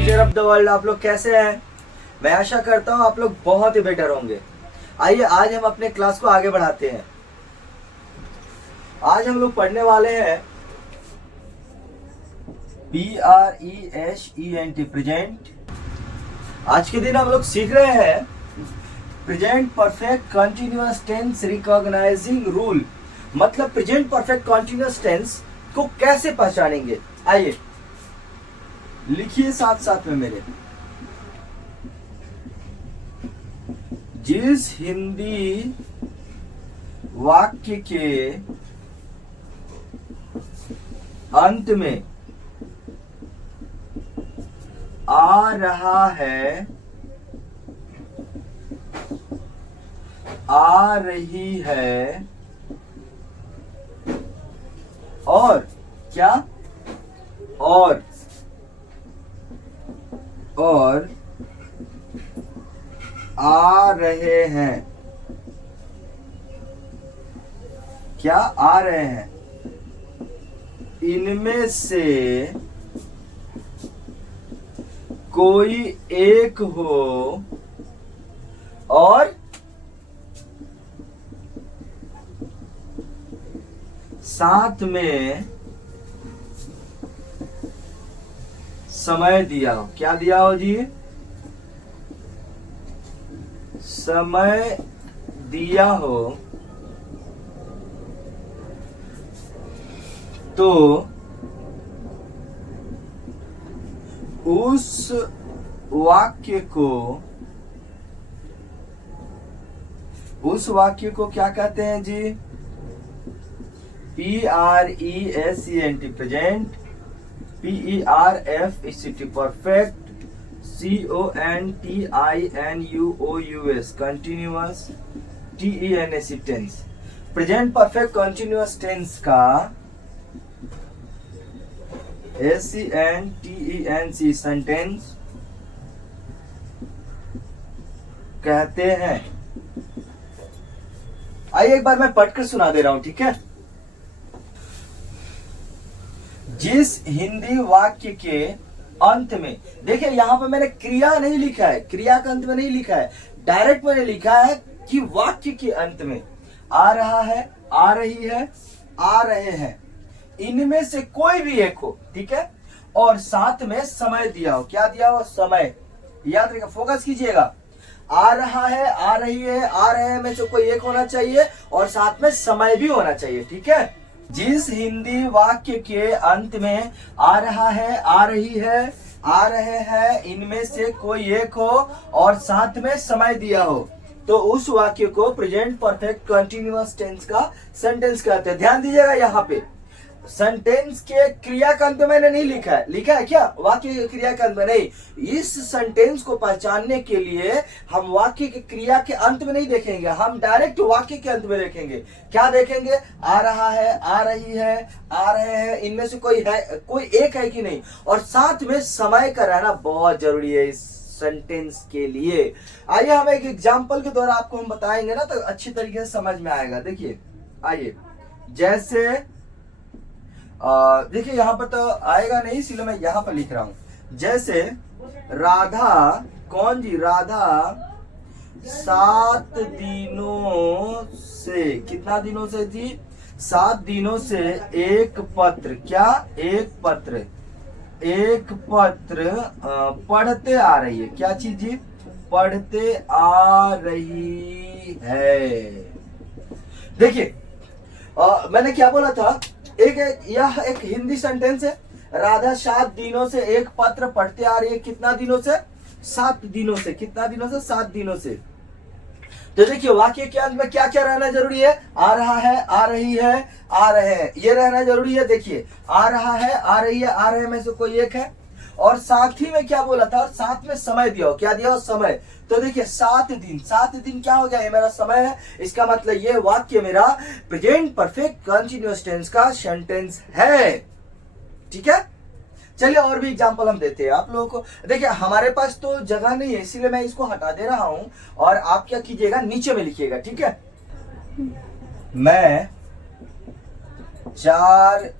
Teacher of the world. आप लोग कैसे हैं? मैं आशा करता हूँ आप लोग बहुत ही बेटर होंगे। आइए आज हम अपने क्लास को आगे बढ़ाते हैं। आज हम लोग पढ़ने वाले हैं PRESENT प्रेजेंट। आज के दिन हम लोग सीख रहे हैं present perfect continuous tense recognizing rule. मतलब प्रेजेंट परफेक्ट कंटिन्यूअस टेंस को कैसे पहचानेंगे। आइए लिखिए साथ साथ में मेरे। जिस हिंदी वाक्य के अंत में आ रहा है, आ रही है और क्या और आ रहे हैं, क्या आ रहे हैं, इनमें से कोई एक हो और साथ में समय दिया हो। क्या दिया हो जी? समय दिया हो तो उस वाक्य को क्या कहते हैं जी? PRESENT present, PERFECT perfect, CONTINUOUS continuous, TENS tense. Present perfect continuous tense का SENTENC सेंटेंस कहते हैं। आइए एक बार मैं पढ़कर सुना दे रहा हूं, ठीक है? जिस हिंदी वाक्य के अंत में, देखिए यहां पर मैंने क्रिया नहीं लिखा है, क्रिया के अंत में नहीं लिखा है, डायरेक्ट मैंने लिखा है कि वाक्य के अंत में आ रहा है, आ रही है, आ रहे हैं, इनमें से कोई भी एक हो, ठीक है? और साथ में समय दिया हो। क्या दिया हो? समय। याद रखिएगा, फोकस कीजिएगा। आ रहा है, आ रही है, आ रहे हैं में से कोई एक होना चाहिए और साथ में समय भी होना चाहिए, ठीक है? जिस हिंदी वाक्य के अंत में आ रहा है, आ रही है, आ रहे हैं, इनमें से कोई एक हो और साथ में समय दिया हो तो उस वाक्य को प्रेजेंट परफेक्ट कंटिन्यूअस टेंस का सेंटेंस कहते हैं। ध्यान दीजिएगा, यहाँ पे सेंटेंस के क्रिया का अंत मैंने नहीं लिखा है। लिखा है क्या? वाक्य के क्रिया के अंत में नहीं। इस सेंटेंस को पहचानने के लिए हम वाक्य के क्रिया के अंत में नहीं देखेंगे, हम डायरेक्ट वाक्य के अंत में देखेंगे। क्या देखेंगे? आ रहा है, आ रही है, आ रहे हैं, इनमें से कोई है, कोई एक है कि नहीं, और साथ में समय का रहना बहुत जरूरी है इस सेंटेंस के लिए। आइए हम एक एग्जाम्पल के द्वारा आपको हम बताएंगे ना, तो अच्छी तरीके से समझ में आएगा। देखिए, आइए जैसे देखिए यहां पर तो आएगा नहीं, इसलिए मैं यहां पर लिख रहा हूं। जैसे राधा, कौन जी? राधा 7 दिनों से, कितना दिनों से जी? 7 दिनों से एक पत्र, क्या? एक पत्र पढ़ते आ रही है। क्या चीज जी? पढ़ते आ रही है। देखिए मैंने क्या बोला था? यह एक हिंदी सेंटेंस है। राधा 7 दिनों से एक पत्र पढ़ते आ रही है। कितना दिनों से? 7 दिनों से। कितना दिनों से? 7 दिनों से। तो देखिए वाक्य के अंत में क्या क्या रहना जरूरी है? आ रहा है, आ रही है, आ रहे हैं, ये रहना जरूरी है। देखिए आ रहा है, आ रही है, आ रहे में से कोई एक है और साथ ही में क्या बोला था? और साथ में समय दिया हो। क्या दिया हो? समय। तो देखिए 7 दिन, 7 दिन क्या हो गया? ये मेरा समय है। इसका मतलब ये वाक्य मेरा प्रेजेंट परफेक्ट कंटिन्यूअस टेंस का सेंटेंस है, ठीक है? चलिए और भी एग्जांपल हम देते हैं आप लोगों को। देखिए हमारे पास तो जगह नहीं है, इसीलिए मैं इसको हटा दे रहा हूं और आप क्या कीजिएगा, नीचे में लिखिएगा, ठीक है? मैं 4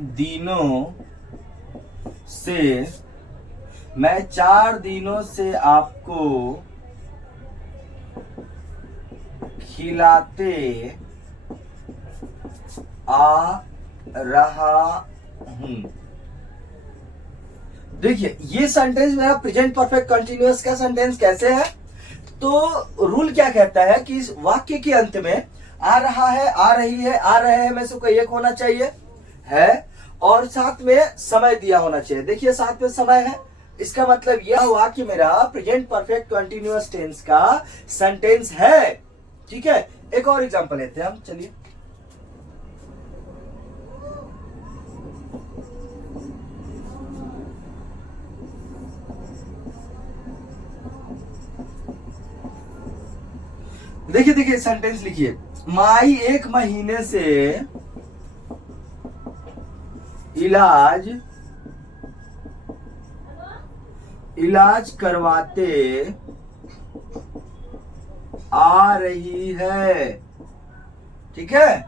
दिनों से मैं 4 दिनों से आपको खिलाते आ रहा हूं। देखिए ये सेंटेंस मेरा प्रेजेंट परफेक्ट कंटिन्यूअस का सेंटेंस कैसे है, तो रूल क्या कहता है कि इस वाक्य के अंत में आ रहा है, आ रही है, आ रहे हैं में से कोई एक होना चाहिए है, और साथ में समय दिया होना चाहिए। देखिए साथ में समय है, इसका मतलब यह हुआ कि मेरा प्रेजेंट परफेक्ट कंटिन्यूअस टेंस का सेंटेंस है। ठीक है, एक और एग्जांपल लेते हैं हम, चलिए। देखिए देखिए सेंटेंस लिखिए, माई 1 महीने से इलाज करवाते आ रही है। ठीक है,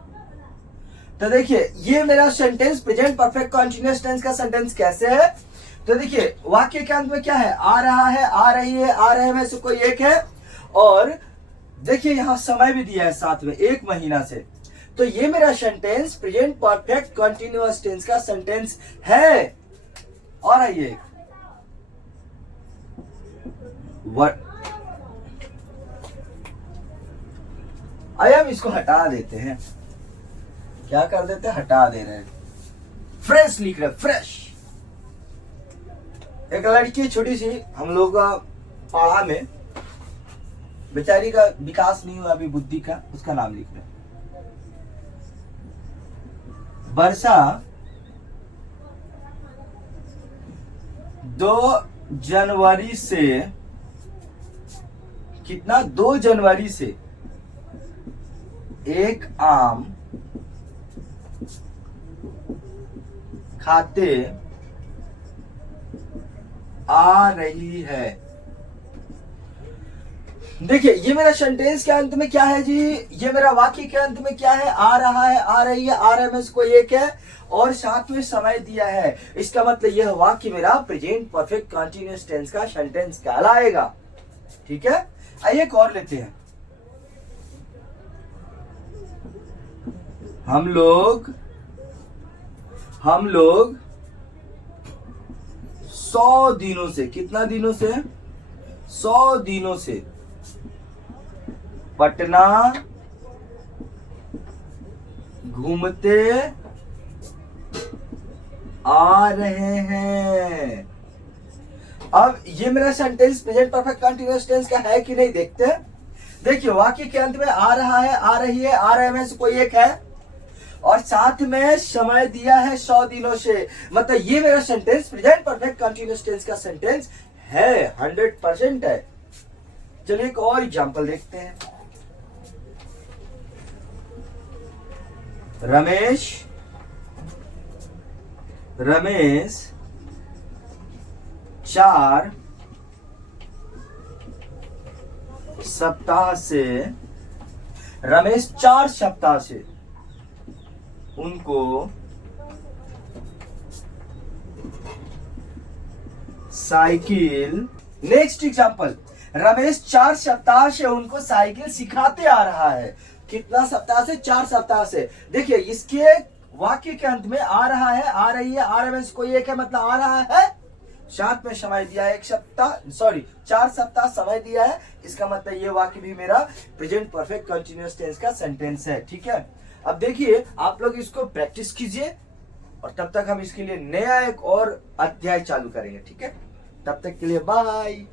तो देखिए ये मेरा sentence present perfect continuous tense का सेंटेंस कैसे है, तो देखिए वाक्य के अंत में क्या है, आ रहा है, आ रही है, आ रहे में से कोई एक है, और देखिए यहां समय भी दिया है साथ में 1 महीना से, तो ये मेरा sentence present perfect continuous tense का सेंटेंस है। और आइए आइए हम इसको हटा देते हैं, क्या कर देते हैं, हटा दे रहे हैं, फ्रेश लिख रहे, फ्रेश। एक लड़की छोटी सी हम लोग पाड़ा में, बेचारी का विकास नहीं हुआ अभी बुद्धि का, उसका नाम लिख रहे, वर्षा 2 जनवरी से, कितना, 2 जनवरी से 1 आम खाते आ रही है। देखिए ये मेरा सेंटेंस के अंत में क्या है जी, ये मेरा वाक्य के अंत में क्या है, आ रहा है, आ रही है, आ रहे में से कोई एक है, और साथ में समय दिया है। इसका मतलब यह वाक्य मेरा प्रेजेंट परफेक्ट कंटीन्यूअस टेंस का सेंटेंस कहलाएगा। ठीक है, आइए एक और लेते हैं। हम लोग 100 दिनों से, कितना दिनों से, 100 दिनों से पटना घूमते आ रहे हैं। अब ये मेरा sentence present perfect continuous tense का है कि नहीं देखते हैं। देखिए वाक्य के अंत में आ रहा है, आ रही है, आ रहे में से कोई एक है, और साथ में समय दिया है 100 दिनों से, मतलब ये मेरा sentence present perfect continuous tense का सेंटेंस है, 100% है। चलिए एक और एग्जांपल देखते हैं। रमेश 4 सप्ताह से उनको साइकिल, नेक्स्ट एग्जांपल, रमेश 4 सप्ताह से उनको साइकिल सिखाते आ रहा है। कितना सप्ताह से, 4 सप्ताह से। देखिए इसके वाक्य के अंत में आ रहा है, आ रही है, आ रहे में से कोई एक है, मतलब आ रहा है, साथ में समय दिया है 4 सप्ताह समय दिया है। इसका मतलब ये वाक्य भी मेरा प्रेजेंट परफेक्ट कंटीन्यूअस टेंस का सेंटेंस है। ठीक है, अब देखिए आप लोग इसको प्रैक्टिस कीजिए, और तब तक हम इसके लिए नया एक और अध्याय चालू करेंगे। ठीक है, तब तक के लिए बाय।